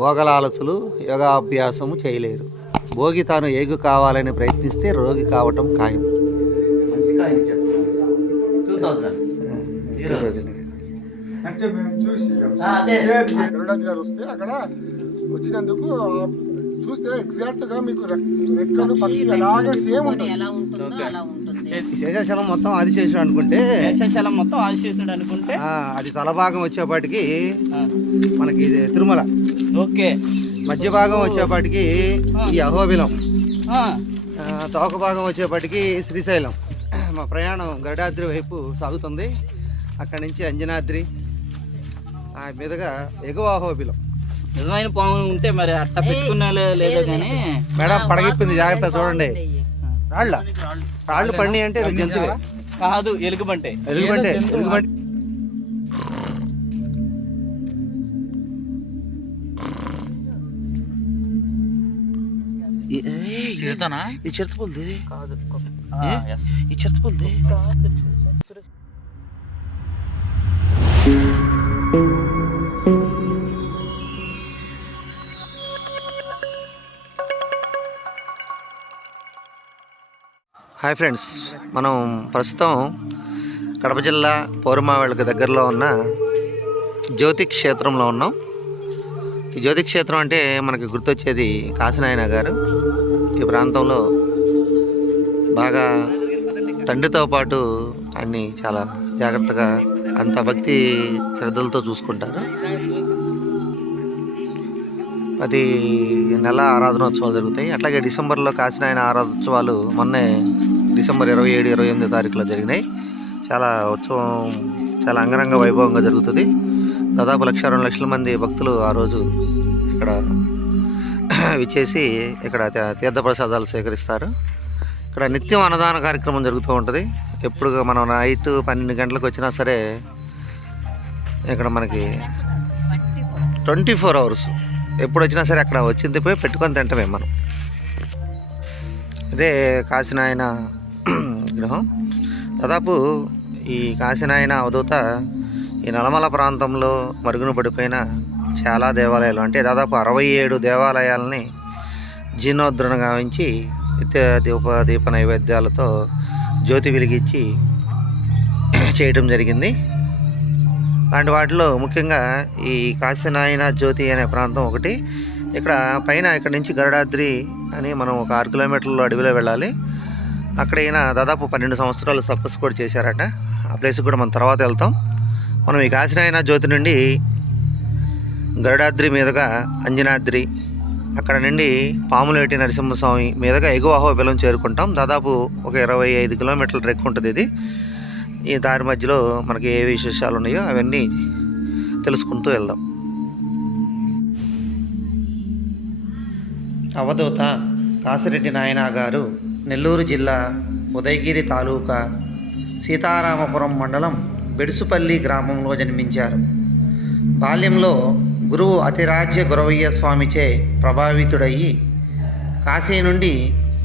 భోగలాలసులు యోగాభ్యాసము చేయలేరు. భోగి తాను ఏగు కావాలని ప్రయత్నిస్తే రోగి కావటం ఖాయం. అంటే మేము చూసి వస్తే అక్కడ వచ్చినందుకు చూస్తే ఎగ్జాక్ట్ గా మీకు రెక్కలు పక్షులు అలాగే సేమ్ ఉంటుంది. శేషాచలం మొత్తం ఆదిశేషుడు అనుకుంటే, శేషాచలం మొత్తం ఆదిశేషుడు అనుకుంటే అది తలభాగం వచ్చేపాటికి మనకి తిరుమల. ఓకే. మధ్య భాగం వచ్చేపాటికి ఈ అహోబిలం, తోక భాగం వచ్చేపాటికి శ్రీశైలం. మా ప్రయాణం గరుడాద్రి వైపు సాగుతుంది. అక్కడి నుంచి అంజనాద్రి, ఆ మీదుగా ఎగువ అహోబిలం. నిజమైన పాము ఉంటే మరి అట్ట పెట్టుకున్నా లేదో కానీ మేడం పడగిప్పింది, జాగ్రత్త చూడండి. రాళ్ళు పండి అంటే జంతువే కాదు, ఎలుగుబంటే. ఎలుగుబంటే ఈ చిరుతపుల్ది కాదు, ఈ చిరుతపుల్ది. హాయ్ ఫ్రెండ్స్, మనం ప్రస్తుతం కడప జిల్లా పౌరమావేళకు దగ్గరలో ఉన్న జ్యోతి క్షేత్రంలో ఉన్నాం. ఈ జ్యోతి క్షేత్రం అంటే మనకి గుర్తొచ్చేది కాశీనాయన గారు. ఈ ప్రాంతంలో బాగా తండ్రితో పాటు అన్ని చాలా జాగ్రత్తగా అంత భక్తి శ్రద్ధలతో చూసుకుంటారు. ప్రతి నెల ఆరాధనోత్సవాలు జరుగుతాయి. అట్లాగే డిసెంబర్లో కాశీనాయన ఆరాధోత్సవాలు మొన్నే డిసెంబర్ 27, 28 తారీఖులో జరిగినాయి. చాలా ఉత్సవం చాలా అంగరంగ వైభవంగా జరుగుతుంది. దాదాపు 1,00,000-2 లక్షల మంది భక్తులు ఆ రోజు ఇక్కడ విచ్చేసి ఇక్కడ తీర్థప్రసాదాలు సేకరిస్తారు. ఇక్కడ నిత్యం అన్నదాన కార్యక్రమం జరుగుతూ ఉంటుంది. ఎప్పుడు మనం నైట్ 12 గంటలకు వచ్చినా సరే ఇక్కడ మనకి 24 అవర్స్ ఎప్పుడు వచ్చినా సరే అక్కడ వచ్చింది పోయి పెట్టుకొని తింటమే మనం. ఇదే కాశీనాయన విగ్రహం. దాదాపు ఈ కాశీనాయన అవధూత ఈ నల్లమల ప్రాంతంలో మరుగున పడిపోయిన చాలా దేవాలయాలు, అంటే దాదాపు 67 దేవాలయాలని జీర్ణోద్ధరణ గావించి నిత్య దీప నైవేద్యాలతో జ్యోతి వెలిగించి చేయడం జరిగింది. అలాంటి వాటిలో ముఖ్యంగా ఈ కాశీనాయన జ్యోతి అనే ప్రాంతం ఒకటి. ఇక్కడ పైన ఇక్కడ నుంచి గరుడాద్రి అని మనం ఒక 6 కిలోమీటర్ల అడవిలో వెళ్ళాలి. అక్కడ ఈయన దాదాపు 12 సంవత్సరాలు తపస్సు కూడా చేశారట. ఆ ప్లేస్కి కూడా మనం తర్వాత వెళ్తాం. మనం ఈ కాశీనాయన జ్యోతి నుండి గరుడాద్రి మీదుగా అంజనాద్రి, అక్కడ నుండి పాములేటి నరసింహస్వామి మీదుగా ఎగువ అహోబిలం చేరుకుంటాం. దాదాపు ఒక 25 కిలోమీటర్ల ట్రెక్ ఉంటుంది ఇది. ఈ దారి మధ్యలో మనకి ఏ విశేషాలు ఉన్నాయో అవన్నీ తెలుసుకుంటూ వెళ్దాం. అవధూత కాశిరెడ్డి నాయన గారు నెల్లూరు జిల్లా ఉదయగిరి తాలూకా సీతారామపురం మండలం బెడుసుపల్లి గ్రామంలో జన్మించారు. బాల్యంలో గురువు అతిరాజ్య గురవయ్య స్వామిచే ప్రభావితుడయ్యి కాశీ నుండి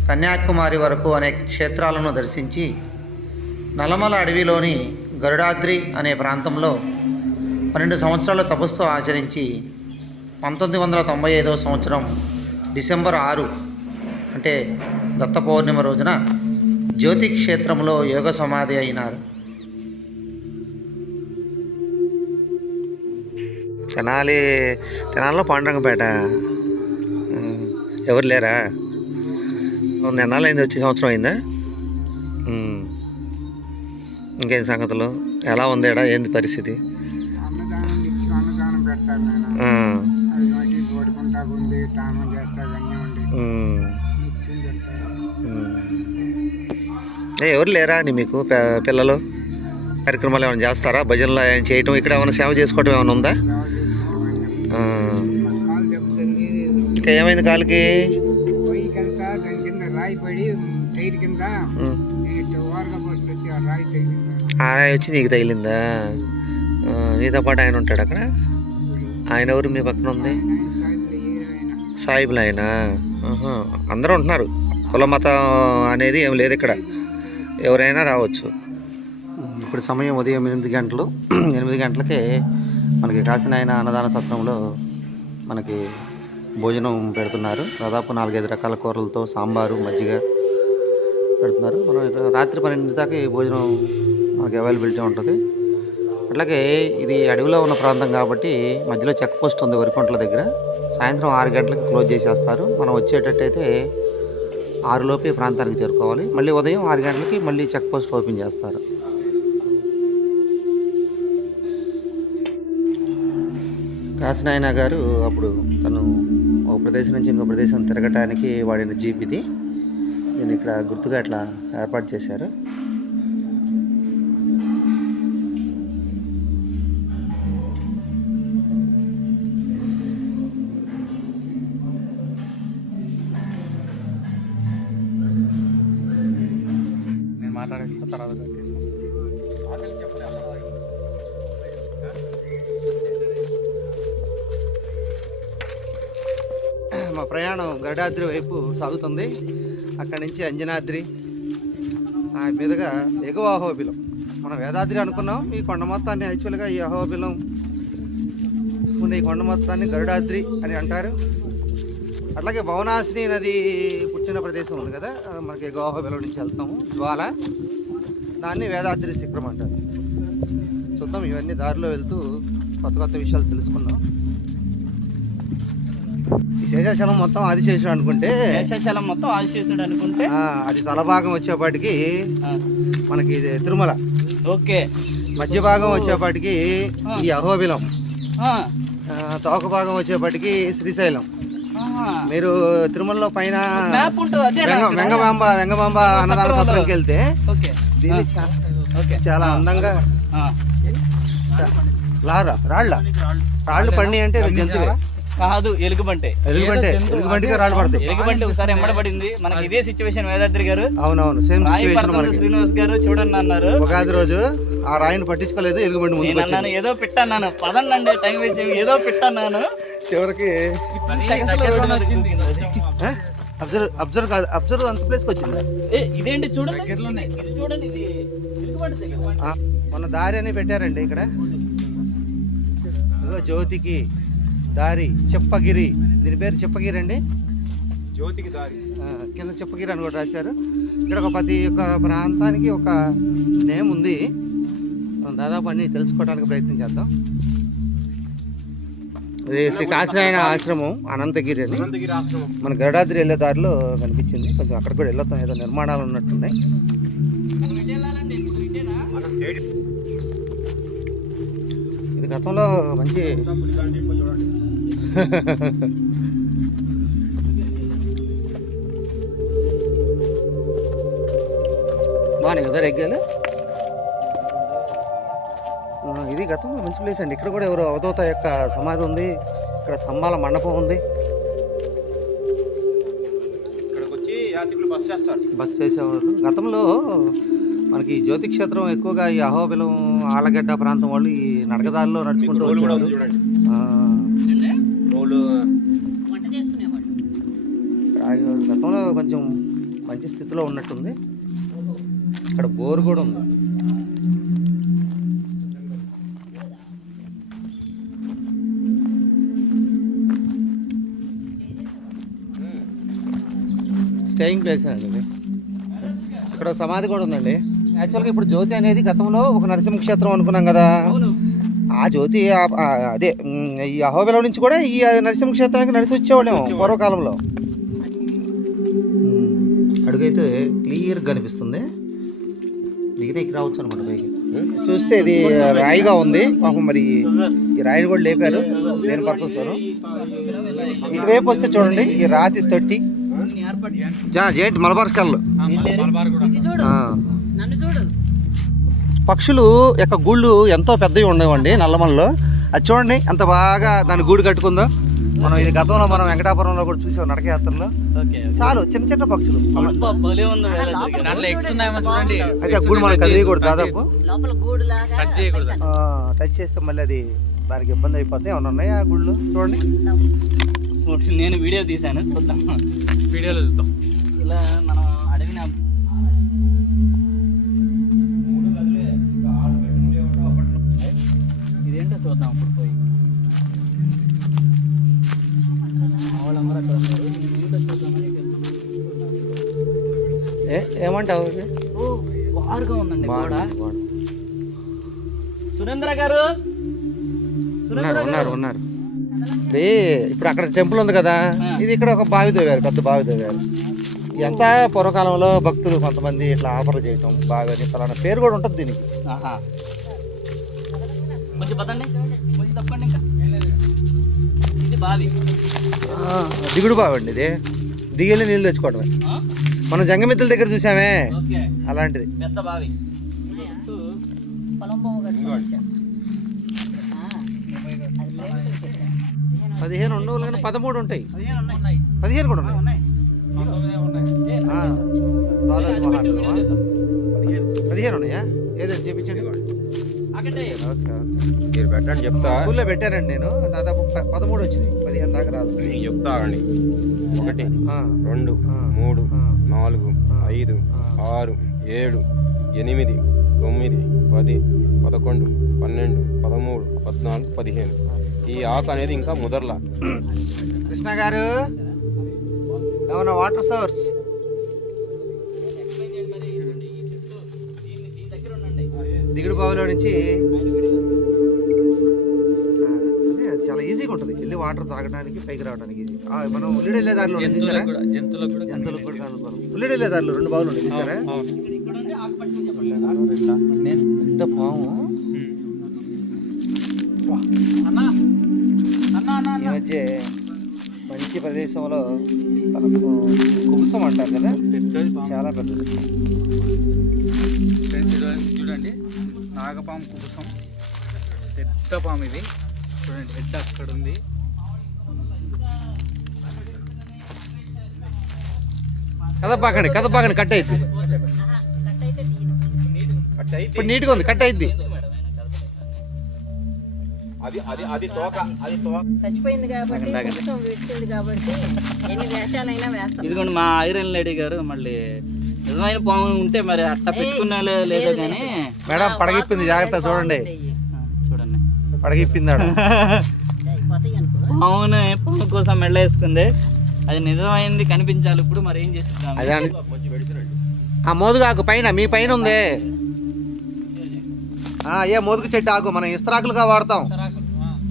కన్యాకుమారి వరకు అనేక క్షేత్రాలను దర్శించి నల్లమల అడవిలోని గరుడాద్రి అనే ప్రాంతంలో 12 సంవత్సరాల తపస్సు ఆచరించి 1995వ సంవత్సరం డిసెంబర్ 6 అంటే దత్త పౌర్ణిమ రోజున జ్యోతి క్షేత్రంలో యోగ సమాధి అయినారు. తెనాలిలో పాండురంగపేట ఎవరు లేరా? నెన్నాళ్ళైంది, వచ్చే సంవత్సరం అయిందా? ఇంకేం సంగతులు, ఎలా ఉంది ఎడా, ఏంది పరిస్థితి? ఎవరు లేరా అని మీకు పిల్లలు? కార్యక్రమాలు ఏమైనా చేస్తారా? భజనలు చేయటం, ఇక్కడ ఏమైనా సేవ చేసుకోవటం ఏమైనా ఉందా? ఇంకా ఏమైంది కాలుకి? ఆ రాయి వచ్చి నీకు తగిలిందా? నీతో పాటు ఆయన ఉంటాడు అక్కడ? ఆయన ఎవరు మీ పక్కన ఉంది? సాయిబులు ఆయన. అందరూ ఉంటున్నారు, కుల మతం అనేది ఏం లేదు ఇక్కడ, ఎవరైనా రావచ్చు. ఇప్పుడు సమయం ఉదయం 8 గంటలు. 8 గంటలకే మనకి కాశీనాయన అన్నదాన సత్రంలో మనకి భోజనం పెడుతున్నారు. దాదాపు 4-5 రకాల కూరలతో సాంబారు, మజ్జిగ పెడుతున్నారు. మనం రాత్రి 12 దాకా ఈ భోజనం మనకి అవైలబిలిటీ ఉంటుంది. అట్లాగే ఇది అడవిలో ఉన్న ప్రాంతం కాబట్టి మధ్యలో చెక్ పోస్ట్ ఉంది వరికొంటల దగ్గర. సాయంత్రం 6 గంటలకు క్లోజ్ చేసేస్తారు. మనం వచ్చేటట్టయితే 6 లోపు ఈ ప్రాంతానికి చేరుకోవాలి. మళ్ళీ ఉదయం 6 గంటలకి మళ్ళీ చెక్ పోస్ట్ ఓపెన్ చేస్తారు. కాశీనాయన గారు అప్పుడు తను ఒక ప్రదేశం నుంచి ఇంకో ప్రదేశం తిరగటానికి వాడిన జీప్ ఇది. దీన్ని ఇక్కడ గుర్తుగా ఇట్లా ఏర్పాటు చేశారు. నేను మాట్లాడేస్తా తర్వాత తీసుకుంటాను. మా ప్రయాణం గరుడాద్రి వైపు సాగుతుంది. అక్కడి నుంచి అంజనాద్రి మీదుగా ఎగువ అహోబిలం. మనం వేదాద్రి అనుకున్నాం. ఈ కొండ మొత్తాన్ని యాక్చువల్గా ఈ అహోబిలం ఉన్న ఈ కొండ మొత్తాన్ని గరుడాద్రి అని అంటారు. అట్లాగే భవనాశిని నది పుట్టిన ప్రదేశం ఉంది కదా, మనకి ఎగువ అహోబిలం నుంచి వెళ్తాము. జ్వాల, దాన్ని వేదాద్రి శిఖరం అంటారు. చూద్దాం, ఇవన్నీ దారిలో వెళ్తూ కొత్త కొత్త విషయాలు తెలుసుకున్నాం. శేషాచలం మొత్తం ఆదిశేషుడు అనుకుంటే, శేషాచలం మొత్తం ఆదిశేషుడు అనుకుంటే అది తలభాగం వచ్చేపాటికి మనకి ఇది తిరుమల. ఓకే. మధ్య భాగం వచ్చేపాటికి ఈ అహోబిలం, తోక భాగం వచ్చేపాటికి శ్రీశైలం. మీరు తిరుమలలో పైన వెంగమాంబ అన్నదాన సత్రంకి వెళ్తే దీన్ని చాలా అందంగా రాళ్ళు పండి అంటే జంతువే కాదు, ఎలుగుబంటి. ఎలుగుబంటిగా రాళ్ళు పడతాయి. ఎలుగుబంటి ఒకసారి ఎమ్మడబడింది మనకి. ఇదే సిచ్యువేషన్ వేదాద్రి గారు. అవునవును, సేమ్ సిచ్యువేషన్. శ్రీనివాస్ గారు చూడండి అన్నారు. ఉగాది రోజు ఆ రాయిని పట్టించుకోలేదు, ఎలుగుబంటి ముందుకు వచ్చింది. ఏదో పెట్టాను, పదండి టైం వేసి ఏదో పెట్టాను. చివరికి అబ్జర్వ్ అంత ప్లేస్కి వచ్చింది. ఇదేంటి చూడండి, చూడండి మన దారి అని పెట్టారండి ఇక్కడ. జ్యోతికి దారి, చెప్పగిరి. దీని పేరు చెప్పగిరి అండి, జ్యోతికి దారి. కింద చెప్పగిరి అని కూడా రాశారు. ఇక్కడ ఒక ప్రతి ఒక్క ప్రాంతానికి ఒక నేమ్ ఉంది. దాదాపు అన్ని తెలుసుకోవడానికి ప్రయత్నం చేద్దాం. ఇది శ్రీ కాశీనాయన ఆశ్రమం, అనంతగిరి అని మన గరుడాద్రి వెళ్ళే దారిలో కనిపించింది. కొంచెం అక్కడ కూడా వెళ్ళొద్దాం, ఏదో నిర్మాణాలు ఉన్నట్టున్నాయి. ఇది గతంలో మంచి బాగానే కదా రెగ్గాలు. ఇది గతంలో మంచి ప్లేస్ అండి. ఇక్కడ కూడా ఎవరు అవధూత యొక్క సమాధి ఉంది. ఇక్కడ స్తంభాల మండపం ఉంది. ఇక్కడికి వచ్చి యాత్రికులు బస్ చేసేవారు. గతంలో మనకి జ్యోతి క్షేత్రం ఎక్కువగా ఈ అహోబిలం, ఆలగడ్డ ప్రాంతం వాళ్ళు ఈ నడకదారిలో నడుచుకుంటూ వచ్చేవారు. గతంలో కొంచెం మంచి స్థితిలో ఉన్నట్టుంది. ఇక్కడ బోర్ కూడా ఉంది. స్టేయింగ్ ప్లేస్ అండి. ఇక్కడ సమాధి కూడా ఉందండి. యాక్చువల్గా ఇప్పుడు జ్యోతి అనేది గతంలో ఒక నరసింహ క్షేత్రం అనుకున్నాం కదా, ఆ జ్యోతి అదే ఈ అహోబిలం నుంచి కూడా ఈ నరసింహ క్షేత్రానికి నడిచి వచ్చేవాళ్ళేమో పూర్వకాలంలో. అడుగైతే క్లియర్గా కనిపిస్తుంది. దిగినకి రావచ్చు అనమాట పైకి. చూస్తే ఇది రాయిగా ఉంది పాపం. మరి ఈ రాయిని కూడా లేపారు దేని పర్పస్తోను. ఇటువైపు వస్తే చూడండి, ఈ రాతి తొట్టి జేంటి మలబార్ స్కల్లు. పక్షులు యొక్క గూళ్ళు ఎంతో పెద్దవి ఉండేవండి నల్లమల్లో. అది చూడండి ఎంత బాగా దాని గూడు కట్టుకుందో. మనం ఇది గతంలో మనం వెంకటాపురంలో కూడా చూసాం నడకయాత్రలో. చాలు చిన్న చిన్న పక్షులు. అయితే గూడు మనం కదిలేయకూడదు, దాదాపు టచ్ చేస్తే మళ్ళీ అది దానికి ఇబ్బంది అయిపోతుంది. ఏమన్నా ఉన్నాయా ఆ గుళ్ళు? చూడండి, నేను వీడియో తీశాను, చూద్దాం. వీడియోలో చూద్దాం. ఇలా మనం అడిగిన ఏమంటావు? ఓ బారుగా ఉందండి గోడ. బాగుంది, బాగుంది. సురేంద్ర గారు ఉన్నారు. ఇది ఇప్పుడు అక్కడ టెంపుల్ ఉంది కదా, ఇది ఇక్కడ ఒక బావి తవ్వారు, పెద్ద బావి తవ్వారు. ఎంత పూర్వకాలంలో భక్తులు కొంతమంది ఇట్లా ఆఫర్లు చేయటం, బావి అని ఫలానా పేరు కూడా ఉంటుంది దీనికి. ఆహా. కొంచెం పదండి, కొంచెం తప్పండి. ఇంకా ఇది బావి, దిగుడు బావి అండి ఇది. దిగిలి నీళ్ళు తెచ్చుకోవడమే. మనం జంగమిత్రుల దగ్గర చూసామే, ఓకే, అలాంటిది పెద్ద బావి. పొలం బావ గారు 15 ఉండవు కానీ 13 ఉంటాయి, 15 15 కూడా ఉన్నాయి. ద్వాదశ మహాత్మ 15 ఉన్నాయా? ఏదండి చూపించండి. ఓకే, మీరు పెట్టండి చెప్తా. స్కూల్లో పెట్టానండి నేను, దాదాపు 13 వచ్చినాయి, 15 దాకా రాదు. నేను చెప్తా అండి. 1 2 3 4 5 6 7 8 9 10 11 12 13 14 15. ఈ ఆకు అనేది ఇంకా ముదర్లా. కృష్ణ గారు ఏమన్నా వాటర్ సోర్స్? దిగుడు బావిలో నుంచి అదే చాలా ఈజీగా ఉంటుంది, వెళ్ళి వాటర్ తాగడానికి పైకి రావడానికి. మనం ఉల్లిడి వెళ్ళే దారిలో చూసారా? జంతువులకు కూడా కనుక్కోరు. ఉల్లిడి వెళ్ళే దారిలో 2 బావులు ఉన్నాయి చూసారా? ఎంత పాము ఈ మధ్య మంచి ప్రదేశంలో మనకు కుబుసం అంటారు కదా, చాలా పెద్దది. చూడండి, నాగపాము కుబుసం, పెద్ద పాము ఇది. చూడండి, హెడ్ అక్కడ ఉంది. కదపాకండి కట్ అయింది. ఇప్పుడు నీట్గా ఉంది, కట్ అయింది. చచ్చిపోయింది కాబట్టి కొంచెం విడిచింది కాబట్టి ఎన్ని వేషాలైనా వేస్తాం. ఇదిగోండి మా ఐరన్ లేడీ గారు. మళ్ళీ నిజమైన పాము ఉంటే మరి అట్ట పెట్టుకున్నా లేదో కానీ మేడం పడగిప్పింది, జాగ్రత్త చూడండి. చూడండి, పడగిప్పింది. పాముని పాము కోసం మెళ్ళేసుకుంది. అది నిజమైంది కనిపించాలి. ఇప్పుడు మరి ఏం చేస్తున్నాం? అదే ఆ మోదుగాకు పైన, మీ పైన ఉంది. ఏ మోదుగు చెట్టు ఆకు మనం ఇస్తరాకులుగా వాడతాం.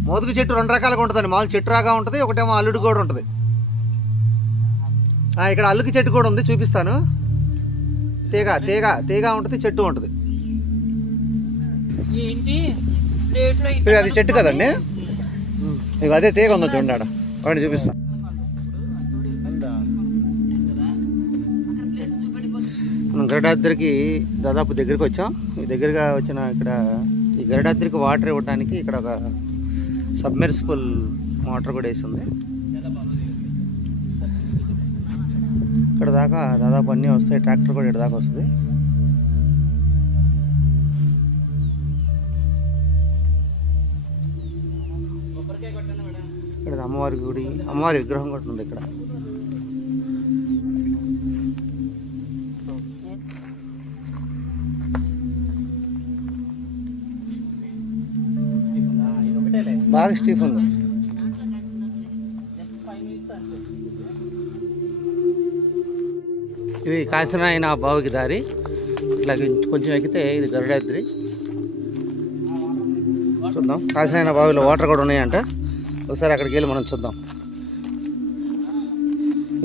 మోదుగు చెట్టు 2 రకాలుగా ఉంటుందండి. మామూలు చెట్టు రాగా ఉంటుంది, ఒకటేమో అల్లుడు కూడా ఉంటుంది. ఇక్కడ అల్లుకి చెట్టు కూడా ఉంది, చూపిస్తాను. తీగ ఉంటుంది, చెట్టు ఉంటుంది. ఇది అది చెట్టు కదండి, ఇక అదే తీగ ఉందో చూడండి, వాడిని చూపిస్తా. మనం గరుడాద్రికి దాదాపు దగ్గరికి వచ్చాం. ఈ దగ్గరగా వచ్చిన ఇక్కడ ఈ గరుడాద్రికి వాటర్ ఇవ్వడానికి ఇక్కడ ఒక సబ్మెర్సిబుల్ మోటార్ కూడా వేసింది. ఇక్కడ దాకా దాదాపు అన్నీ వస్తాయి, ట్రాక్టర్ కూడా ఇక్కడ దాకా వస్తుంది. ఇక్కడ అమ్మవారి గుడి, అమ్మవారి విగ్రహం కూడా ఉంది ఇక్కడ. బాగా స్టీఫ్ ఉంది. ఇది కాశీనాయన బావికి దారి. ఇట్లా కొంచెం ఎక్కితే ఇది గరుడాద్రి. చూద్దాం, కాశీనాయన బావిలో వాటర్ కూడా ఉన్నాయంట. ఒకసారి అక్కడికి వెళ్ళి మనం చూద్దాం.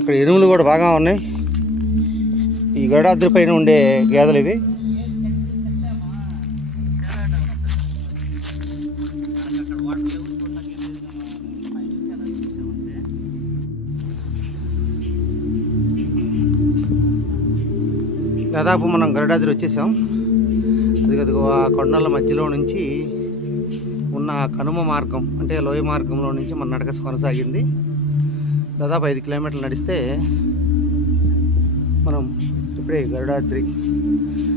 ఇక్కడ ఎనుములు కూడా బాగా ఉన్నాయి. ఈ గరుడాద్రి పైన ఉండే గేదెలు ఇవి. దాదాపు మనం గరుడాద్రి వచ్చేసాం. అదిగదిగో ఆ కొండల మధ్యలో నుంచి ఉన్న కనుమ మార్గం, అంటే లోయ మార్గంలో నుంచి మన నడక కొనసాగింది. దాదాపు 5 కిలోమీటర్లు నడిస్తే మనం ఇప్పుడే గరుడాద్రి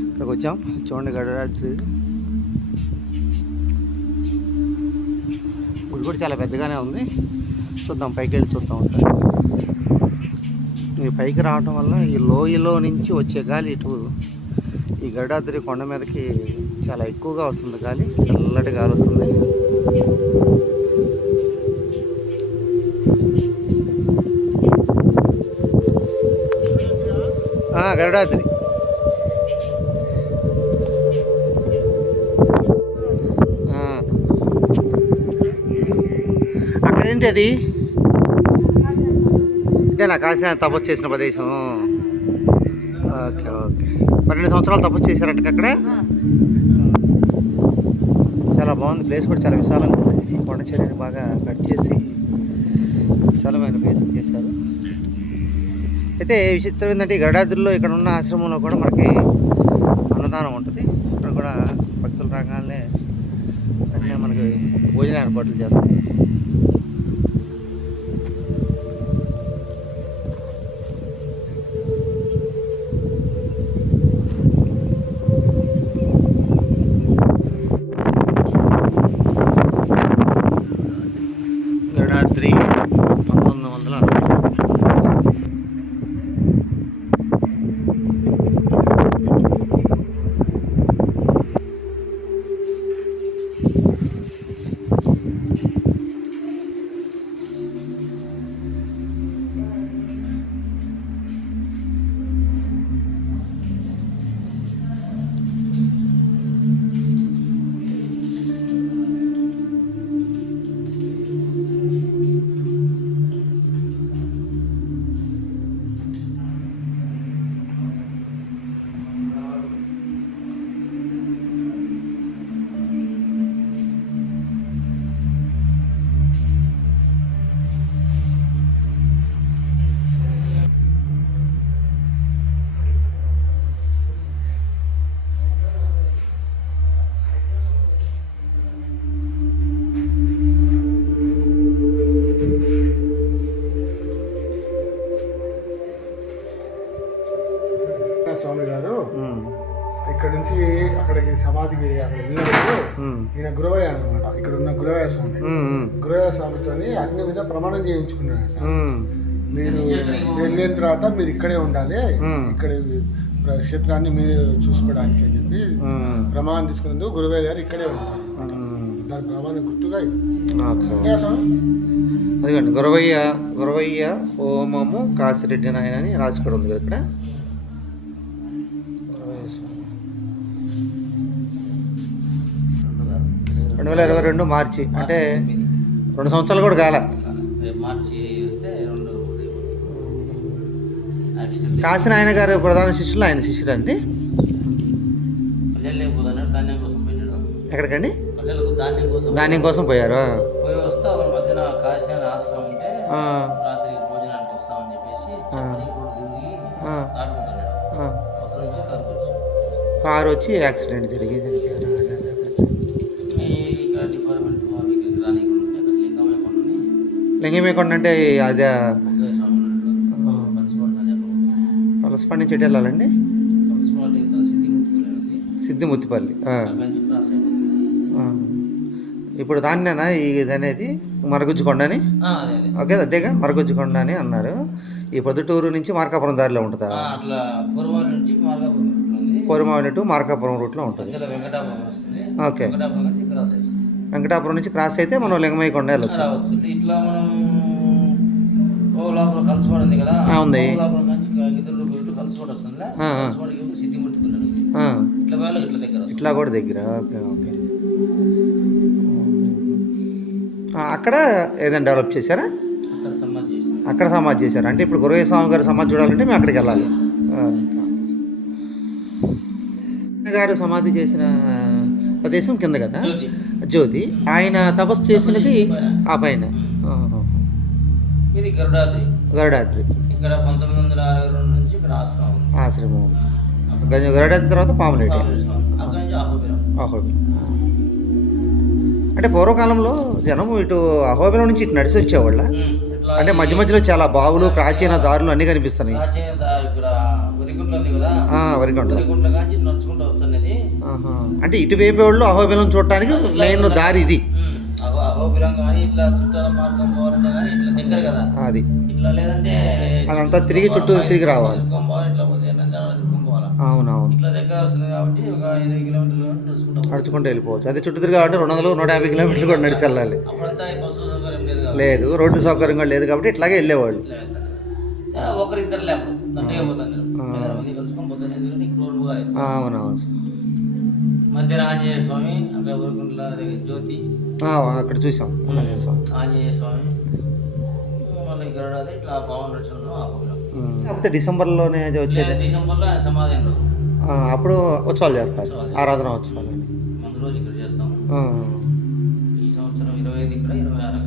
ఇక్కడికి వచ్చాం. చూడండి, గరుడాద్రి గుడి కూడా చాలా పెద్దగానే ఉంది. చూద్దాం, పైకి వెళ్ళి చూద్దాం ఒకసారి. ఈ పైకి రావటం వల్ల ఈ లోయలో నుంచి వచ్చే గాలి ఇటు ఈ గరుడాద్రి కొండ మీదకి చాలా ఎక్కువగా వస్తుంది. గాలి, చల్లటి గాలి వస్తుంది. గరుడాద్రి ఏంటి అది? ఇదేనా కాశీ తపస్సు చేసిన ప్రదేశం? Okay okay. 12 సంవత్సరాలు తపస్సు చేశారంట అక్కడ. చాలా బాగుంది ప్లేస్, కూడా చాలా విశాలంగా ఉంది. ఈ కొండ చర్యని బాగా కట్ చేసి విశాలమైన ప్లేస్ చేశారు. అయితే విచిత్రం ఏంటంటే ఈ గరుడాద్రిలో ఇక్కడ ఉన్న ఆశ్రమంలో కూడా మనకి అన్నదానం ఉంటుంది. ఇక్కడ కూడా భక్తులు రాగానే వెంటనే మనకి భోజన ఏర్పాట్లు చేస్తారు. గరుడాద్రి 1960. స్వామి గారు ఇక్కడ నుంచి అక్కడికి సమాధికి అక్కడ వెళ్ళినప్పుడు ఈయన గురవయ్య అనమాట. ఇక్కడ ఉన్న గురవయ్య స్వామి, గురవయ్య స్వామితో అగ్ని మీద ప్రమాణం చేయించుకున్నాడట. మీరు వెళ్ళిన తర్వాత మీరు ఇక్కడే ఉండాలి, ఇక్కడ క్షేత్రాన్ని మీరు చూసుకోవడానికి అని చెప్పి ప్రమాణం తీసుకున్నందుకు గురవయ్య గారు ఇక్కడే ఉంటారు. దాని ప్రమాణం గుర్తుగా అదిగండి గురవయ్య హోమము కాసిరెడ్డి నాయన అని రాసి కూడా ఉంది కదా ఇక్కడ. 2022 మార్చి, అంటే 2 సంవత్సరాలు కూడా కాల. కాశీ నాయన గారు ప్రధాన శిష్యులు, ఆయన శిష్యులు అండి. ఎక్కడికండి? ధాన్యం కోసం పోయారు. కారు వచ్చి యాక్సిడెంట్ జరిగి చనిపోయారు. లింగమేకొండ అంటే అదే పలసపాడు నుంచి ఎటు వెళ్ళాలండి? సిద్ధిముత్తిపల్లి. ఇప్పుడు దాన్నేనా ఇది అనేది మరగుజ్జుకొండ అని? ఓకే, అదేగా మరగుజ్జుకొండ అని అన్నారు. ఈ పొద్దుటూరు నుంచి మార్కాపురం దారిలో ఉంటుందా? కోరమావిలి టు మార్కాపురం రూట్లో ఉంటుంది. ఓకే, వెంకటాపురం నుంచి క్రాస్ అయితే మనం లింగమయ్యకొండ వెళ్ళొచ్చు. ఇట్లా మనం కలిసిపాడు ఉంది కదా, ఉంది. ఇట్లా కూడా దగ్గర. Okay okay. అక్కడ ఏదైనా డెవలప్ చేశారా? అక్కడ సమాధి చేశారు. అంటే ఇప్పుడు గురవయ్య స్వామి గారు సమాధి చూడాలంటే మేము అక్కడికి వెళ్ళాలి. గారు సమాధి చేసిన ప్రదేశం కింద కదా, జ్యోతి. ఆయన తపస్సు చేసినది ఆ పైన గరుడాద్రి. ఇక్కడ 1962 నుంచి ఇక్కడ ఆశ్రమం. గరుడాద్రి తర్వాత పాములేటి. అంటే పూర్వకాలంలో జనం ఇటు అహోబిలం నుంచి ఇటు నడిచి వచ్చేవాళ్ళ. అంటే మధ్య మధ్యలో చాలా బావులు, ప్రాచీన దారులు అన్నీ కనిపిస్తున్నాయి. వరికొండ అంటే ఇటువైపు వాళ్ళు అహోబిలం చూడటానికి మెయిన్ దారి ఇది. అది అదంతా తిరిగి చుట్టూ తిరిగి రావాలి. అవునవును, నడుచుకుంటూ వెళ్ళిపోవచ్చు. అదే చుట్టూ తిరిగి అంటే 200-150 కిలోమీటర్లు కూడా నడిచి వెళ్ళాలి. లేదు, రోడ్డు సౌకర్యం కూడా లేదు కాబట్టి ఇట్లాగే వెళ్ళేవాళ్ళు. అవునవును. మధ్యలో ఆంజనేయ స్వామి, అక్కడ ఊరుకుంట్ల జ్యోతి అక్కడ చూసాం ఆంజనేయ స్వామి, మళ్ళీ గరుడాది ఇట్లా పవన్ నడుచుకుంటాం ఆపంలో. కాకపోతే డిసెంబర్లోనే వచ్చేది. డిసెంబర్లో ఆయన సమాధి రోజు అప్పుడు ఉత్సవాలు చేస్తారు, ఆరాధన ఉత్సవాలు. ముందు రోజు ఇక్కడ చేస్తాము. ఈ సంవత్సరం 25 ఇక్కడ, 26 అక్కడ.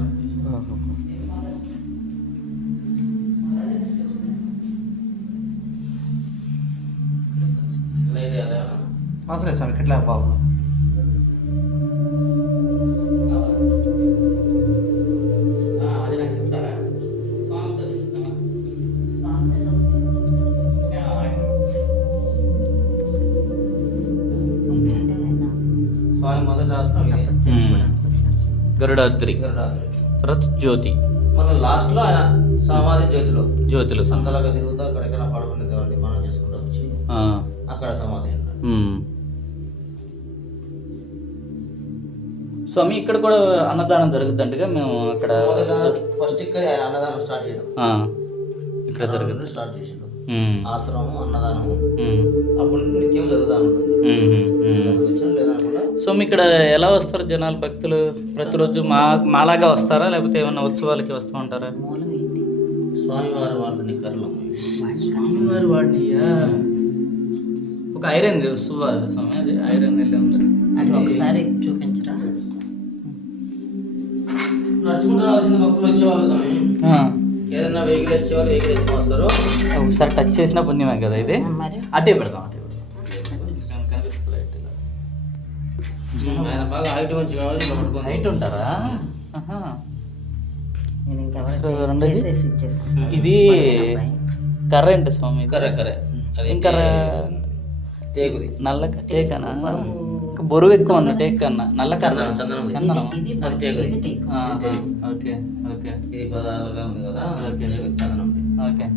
అవసరం స్వామి ఇట్లా బాబు. స్వామి మొదటి రాష్ట్రం గరుడాద్రి, గరుడాద్రి, తర్వాత జ్యోతి, మళ్ళీ లాస్ట్లో ఆయన సమాధి జ్యోతిలో సంతలాగా తిరుగుతూ అక్కడెక్కడ పడుకునేది మనం చేసుకుంటూ వచ్చి అక్కడ సమాధి. స్వామి ఇక్కడ కూడా అన్నదానం జరుగుతుంటగా మేము అక్కడ ఫస్ట్ ఇక్కడ అన్నదానం స్టార్ట్ చేయడం, ఇక్కడ జరుగుతుంది స్టార్ట్ చేసాడు. ఆశ్రమం అన్నదానము అప్పుడు నిత్యం జరుగుతూ ఉంటుంది. సో మీ ఇక్కడ ఎలా వస్తారు జనాలు, భక్తులు ప్రతిరోజు మాలాగా వస్తారా లేకపోతే ఏమన్నా ఉత్సవాలకి వస్తూ ఉంటారా? స్వామివారి వారిని కర్లం, స్వామివారి వాడినియా ఒక ఐరన్ స్వామి, అది ఐరన్ వెళ్ళి ఉంది. అది ఒకసారి చూపించరా? నడుచుకుంటూ రావాల్సిన భక్తులు వచ్చేవాళ్ళు స్వామి. ఏదైనా వెహికల్ వచ్చేవాళ్ళు వెహికల్ వేసుకొని వస్తారు. ఒకసారి టచ్ చేసిన పుణ్యమే కదా ఇది. అటే పెడతాం, అటే ఆయన బాగా హైట్ మంచి కావాలి, హైట్ ఉంటారా? ఇది ఇది కర్రెంట్ స్వామి, కర్రే ఇంకా టేకుది, నల్ల టేకనా? బరువు ఎక్కువ ఉన్న టేక్ కన్నా నల్ల కర్ర చందనం, అది టేకుది. ఓకే ఓకే, ఇది పదాలుగా ఉంది కదా, చందనం. ఓకే.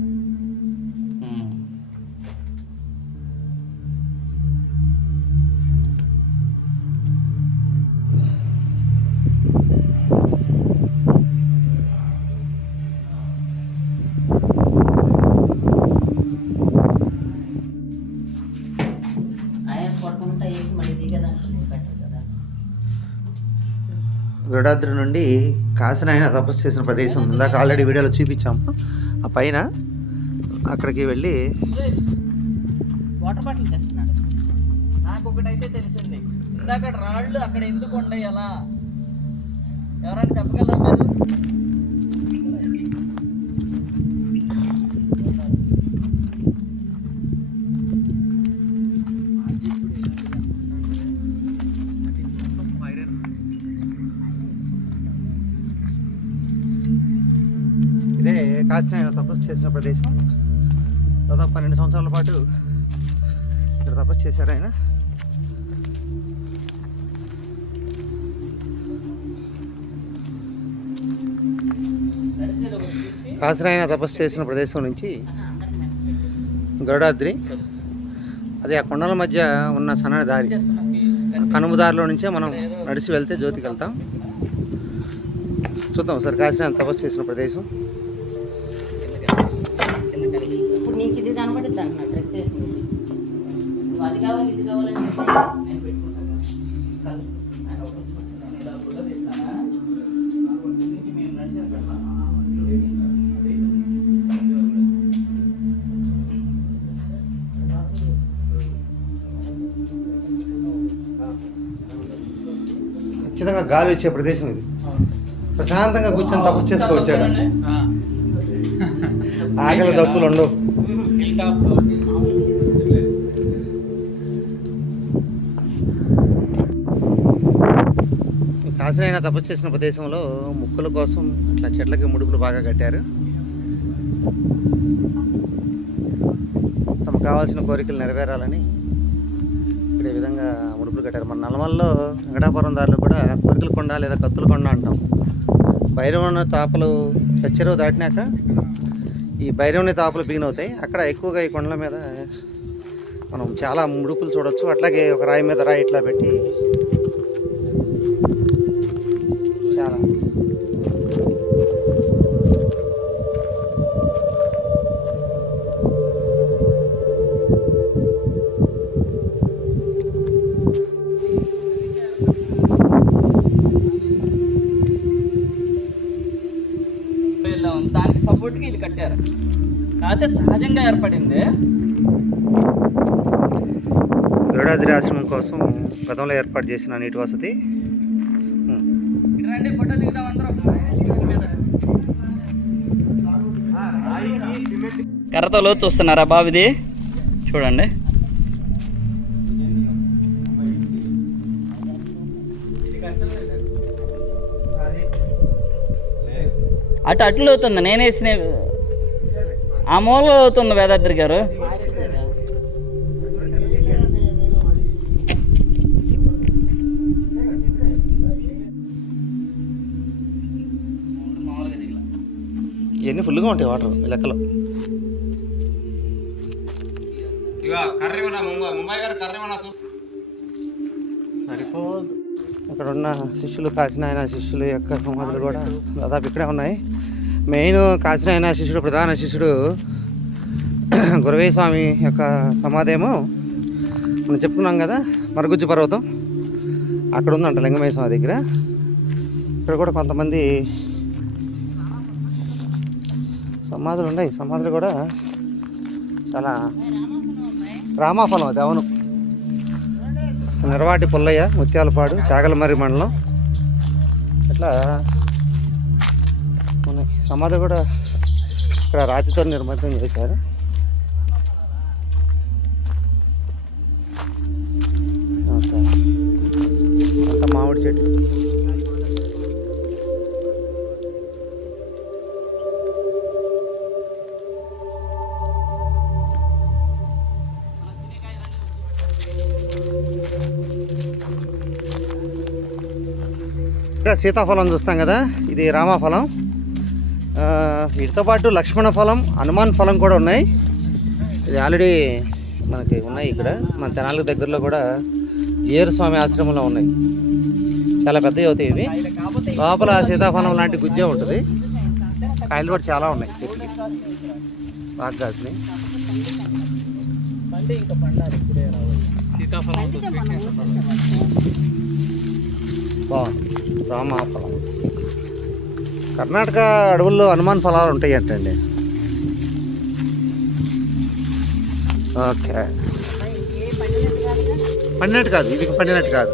గరుడాద్రి నుండి కాశీనాయన తపస్సు చేసిన ప్రదేశం ఇందాక ఆల్రెడీ వీడియోలో చూపించాము. ఆ పైన అక్కడికి వెళ్ళి వాటర్ బాటిల్ తెస్తున్నాడు. నాకు ఒకటైతే తెలిసింది, ఇందాక రాళ్ళు అక్కడ ఎందుకు ఉన్నాయి అలా, ఎవరైనా చెప్పగలరా మీరు? ఇదే కాశీనాయన తపస్సు చేసిన ప్రదేశం. దాదాపు 12 సంవత్సరాల పాటు ఇక్కడ తపస్సు చేశారు ఆయన. కాశీనాయన తపస్సు చేసిన ప్రదేశం నుంచి గరుడాద్రి, అది ఆ కొండల మధ్య ఉన్న సన్నని దారి, కనుమ దారిలో నుంచే మనం నడిచి వెళ్తే జ్యోతికి వెళ్తాం. చూద్దాం సార్ కాశీనాయన తపస్సు చేసిన ప్రదేశం. ఇప్పుడు నీకు ఇది కనబడుద్ది అంటున్నా ట్రెక్ చేసి, నువ్వు అది కావాలి ఇది కావాలని నేను పెట్టుకుంటాను. ఇలా ఫోటో తీస్తానా? మేము నడిచిన పెడతాం. ఖచ్చితంగా గాలి వచ్చే ప్రదేశం ఇది. ప్రశాంతంగా కూర్చొని తపస్సు చేసుకోవచ్చాడు. ఆకలి దప్పులు ఉండవు. కాశీనాయన తపస్సు చేసిన ప్రదేశంలో ముక్కుల కోసం అట్లా చెట్లకి ముడుపులు బాగా కట్టారు. తమకు కావాల్సిన కోరికలు నెరవేరాలని ఇక్కడ ఈ విధంగా ముడుపులు కట్టారు. మన నల్లమల్లో వెంకటాపురం దారిలో కూడా కోరికల కొండ లేదా కత్తుల కొండ అంటాం. భైరవన తాపలు చెరువు దాటినాక ఈ భైరవుని తాపలు బిగిన్ అవుతాయి. అక్కడ ఎక్కువగా ఈ కొండల మీద మనం చాలా ముడుపులు చూడొచ్చు. అట్లాగే ఒక రాయి మీద రాయి ఇట్లా పెట్టి చాలా లేకపోతే సహజంగా ఏర్పడింది? గరుడాద్రి ఆశ్రమం కోసం గతంలో ఏర్పాటు చేసిన నీటి వసతి. రండి ఫోటో దిగుదాం అందరం. కర్రతో లోతు చూస్తున్నారా బావిది? చూడండి. అట్లు అవుతుంది, నేనేసిన ఆ మూలలో అవుతుంది వేదాద్రి గారు. ఇవన్నీ ఫుల్గా ఉంటాయి వాటర్ ఈ లెక్కలో. సరిపోదు. అక్కడ ఉన్న శిష్యులు, కాశీనాయన శిష్యులు యొక్క సమాధులు కూడా దాదాపు ఇక్కడే ఉన్నాయి. మెయిన్ కాశీనాయన శిష్యుడు, ప్రధాన శిష్యుడు గురవయ్య స్వామి యొక్క సమాధి ఏమో మనం చెప్పుకున్నాం కదా, మరుగుజ్జు పర్వతం అక్కడ ఉందంట లింగమయ్య స్వామి దగ్గర. ఇక్కడ కూడా కొంతమంది సమాధులు ఉన్నాయి. సమాధులు కూడా చాలా రామాఫలం అది. అవును, నిర్వాటి పుల్లయ్య, ముత్యాలపాడు, చాగలమర్రి మండలం ఇట్లా ఉన్నాయి. సమాధి కూడా ఇక్కడ రాతితో నిర్మితం చేశారు. అంత మామిడి చెట్లు. ఇంకా సీతాఫలం చూస్తాం కదా, ఇది రామాఫలం. వీటితో పాటు లక్ష్మణ ఫలం, హనుమాన్ ఫలం కూడా ఉన్నాయి. ఇది ఆల్రెడీ మనకి ఉన్నాయి. ఇక్కడ మన తెనాలి దగ్గరలో కూడా జీయర్ స్వామి ఆశ్రమంలో ఉన్నాయి. చాలా పెద్దవి అవుతాయి ఇవి. లోపల సీతాఫలం లాంటి గుజ్జే ఉంటుంది. కాయలు కూడా చాలా ఉన్నాయి, చెట్టుకి బాగా కాసినాయి. బాగుంది రామాఫలం. కర్ణాటక అడవుల్లో హనుమాన్ ఫలాలు ఉంటాయి అంటండి. ఓకే, పండినట్టు కాదు, ఇది పండినట్టు కాదు.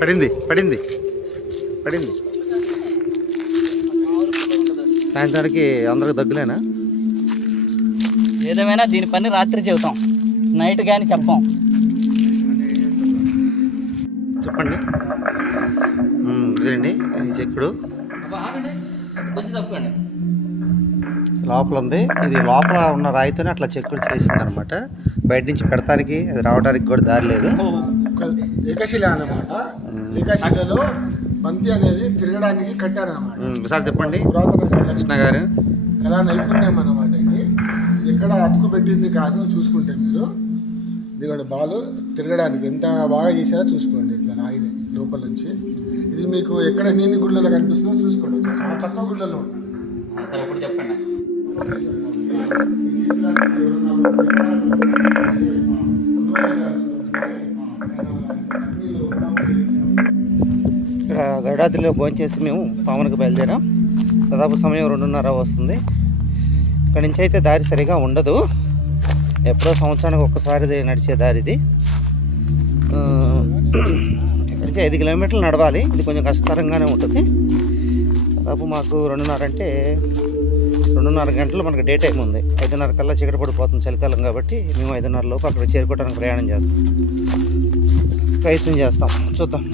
పడింది పడింది పడింది. సాయంత్రానికి అందరికి దగ్గులేనా? ఏదేమైనా దీని పని రాత్రి చెబుతాం, నైట్ కానీ చెప్పాం. చెప్పండి. ఇదండి చెక్కుడు కొంచెం తప్పండి. లోపల ఉంది. ఇది లోపల ఉన్న రాయితోనే అట్లా చెక్కుడు చేసింది అనమాట. బయట నుంచి పెడతానికి, అది రావడానికి కూడా దారి లేదు. ఏకశిల అన్నమాట. ఏకశిలలో బంతి అనేది తిరగడానికి కట్టారన్నమాట. ఒకసారి చెప్పండి పురాతన కృష్ణ గారు. కళా నైపుణ్యం అన్నమాట. ఇది ఎక్కడ అతుకు పెట్టింది కాదు. చూసుకుంటే మీరు ఇదిగోండి, బాలు తిరగడానికి ఎంత బాగా చేశారో చూసుకోండి. ఇట్లా రాయిని లోపల నుంచి. ఇది మీకు ఎక్కడ ఎన్ని గుళ్ళలో కనిపిస్తుందో చూసుకోండి. చాలా తక్కువ గుళ్ళలో ఉంటుంది. సరే, ఇప్పుడు చెప్పండి. ఇక్కడ గరుడాద్రిలో భోంచేసి మేము పావనకు బయలుదేరాం. దాదాపు సమయం 2:30 వస్తుంది. ఇక్కడ నుంచి అయితే దారి సరిగా ఉండదు. ఎప్పుడో సంవత్సరానికి ఒక్కసారి నడిచే దారి ఇది. ఇక్కడ నుంచి 5 కిలోమీటర్లు నడవాలి. ఇది కొంచెం కష్టతరంగానే ఉంటుంది. దాదాపు మాకు 2:30 అంటే 2:30 గంటలు మనకు డే టైం ఉంది. 5:30 కల్లా చీకటి పడిపోతుంది చలికాలం కాబట్టి. మేము 5:30 లోపు అక్కడ చేరుకోవడానికి ప్రయాణం చేస్తాం, ప్రయత్నం చేస్తాం. చూద్దాం.